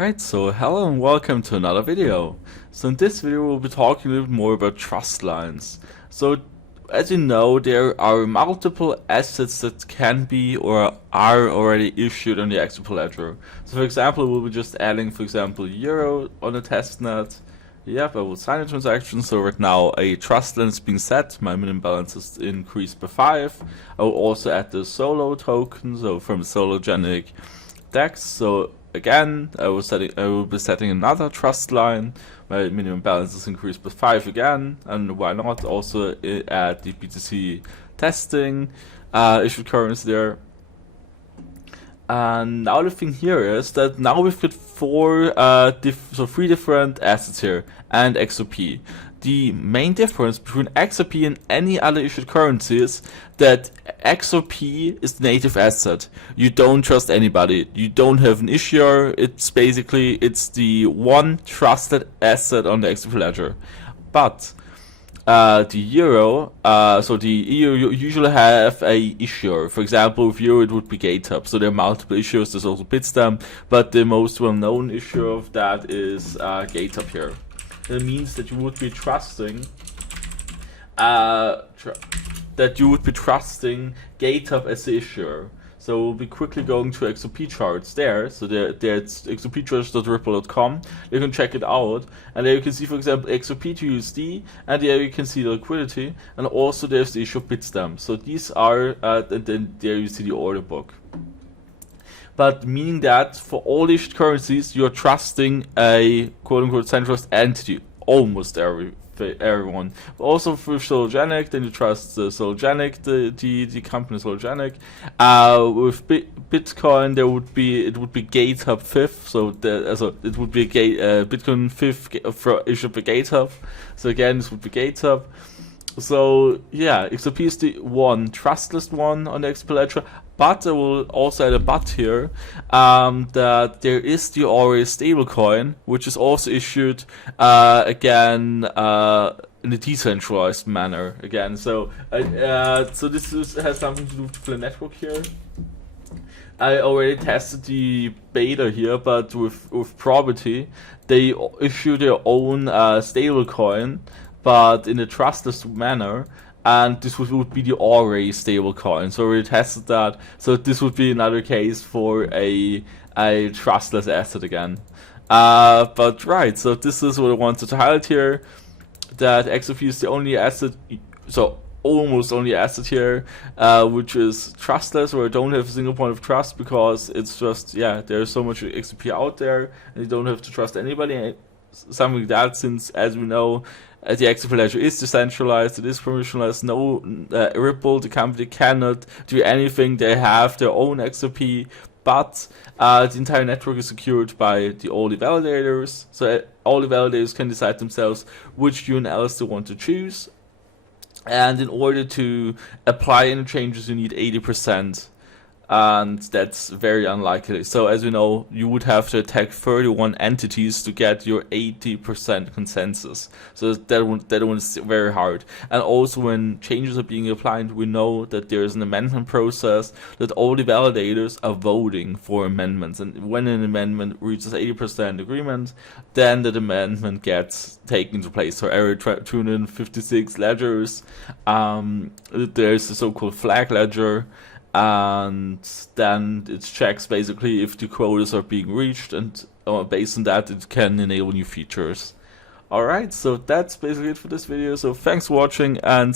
Alright, so hello and welcome to another video. So in this video we'll be talking a little bit more about Trustlines. So as you know, there are multiple assets that can be or are already issued on the XRP Ledger. So for example, we'll be just adding, for example, Euro on a testnet. Yep, I will sign a transaction. So right now a Trustline is being set, my minimum balance is increased by 5. I will also add the Solo token, so from Sologenic DEX. So again, I will be setting another trust line. My minimum balance is increased by 5 again, and why not also add the BTC testing issued currency there. And now the thing here is that now we've got three different assets here and XRP. The main difference between XRP and any other issued currency is that XRP is the native asset. You don't trust anybody. You don't have an issuer. It's the one trusted asset on the XRP ledger. But the Euro, so the EU usually have a issuer. For example, with Euro it would be GateHub. So there are multiple issuers. There's also Bitstamp, but the most well-known issuer of that is GateHub here. That means that you would be trusting GateHub as the issuer. So we'll be quickly going to XRP charts there. So there's xrpcharts.ripple.com. You can check it out, and there you can see, for example, XRP to USD, and there you can see the liquidity, and also there's the issue of Bitstamp. So these are, and then there you see the order book. But meaning that for all issued currencies, you're trusting a quote-unquote centralized entity, almost everyone. But also for Sologenic, then you trust the Sologenic, the company Sologenic. With Bitcoin, it would be GateHub 5th, so it would be Bitcoin 5th issued by GateHub. So again, this would be GateHub. So yeah, XRP is the one trustless one on the XRP Ledger. But I will also add a but here, that there is the already stablecoin, which is also issued again in a decentralized manner again. So this has something to do with the network here. I already tested the beta here, but with Probity, they issue their own stablecoin, but in a trustless manner. And this would be the already stablecoin. So we tested that. So this would be another case for a trustless asset again. But right, so this is what I wanted to highlight here. That XRP is the only asset, so almost only asset here, which is trustless, where I don't have a single point of trust, because it's just, yeah, there's so much XRP out there, and you don't have to trust anybody. Something like that, since, as we know, the XRP Ledger is decentralized, it is permissionless. No, Ripple, the company, cannot do anything. They have their own XRP, but the entire network is secured by all the validators. So all the validators can decide themselves which UNLs they want to choose. And in order to apply any changes, you need 80%. And that's very unlikely. So as we know, you would have to attack 31 entities to get your 80% consensus. So that one is very hard. And also when changes are being applied, we know that there is an amendment process, that all the validators are voting for amendments. And when an amendment reaches 80% agreement, then that amendment gets taken into place. So every 256 ledgers, there's the so-called flag ledger, and then it checks basically if the quotas are being reached, and based on that it can enable new features. Alright, so that's basically it for this video. So thanks for watching, and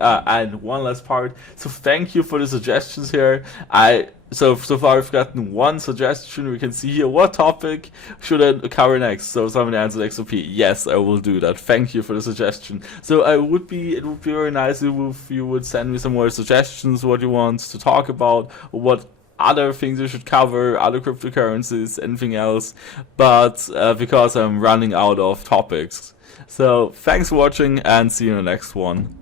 and one last part. So thank you for the suggestions here. So far I've gotten one suggestion. We can see here, what topic should I cover next? So someone answered XRP. Yes, I will do that. Thank you for the suggestion. So it would be very nice if you would send me some more suggestions, what you want to talk about, or what other things you should cover, other cryptocurrencies, anything else. But because I'm running out of topics. So thanks for watching, and see you in the next one.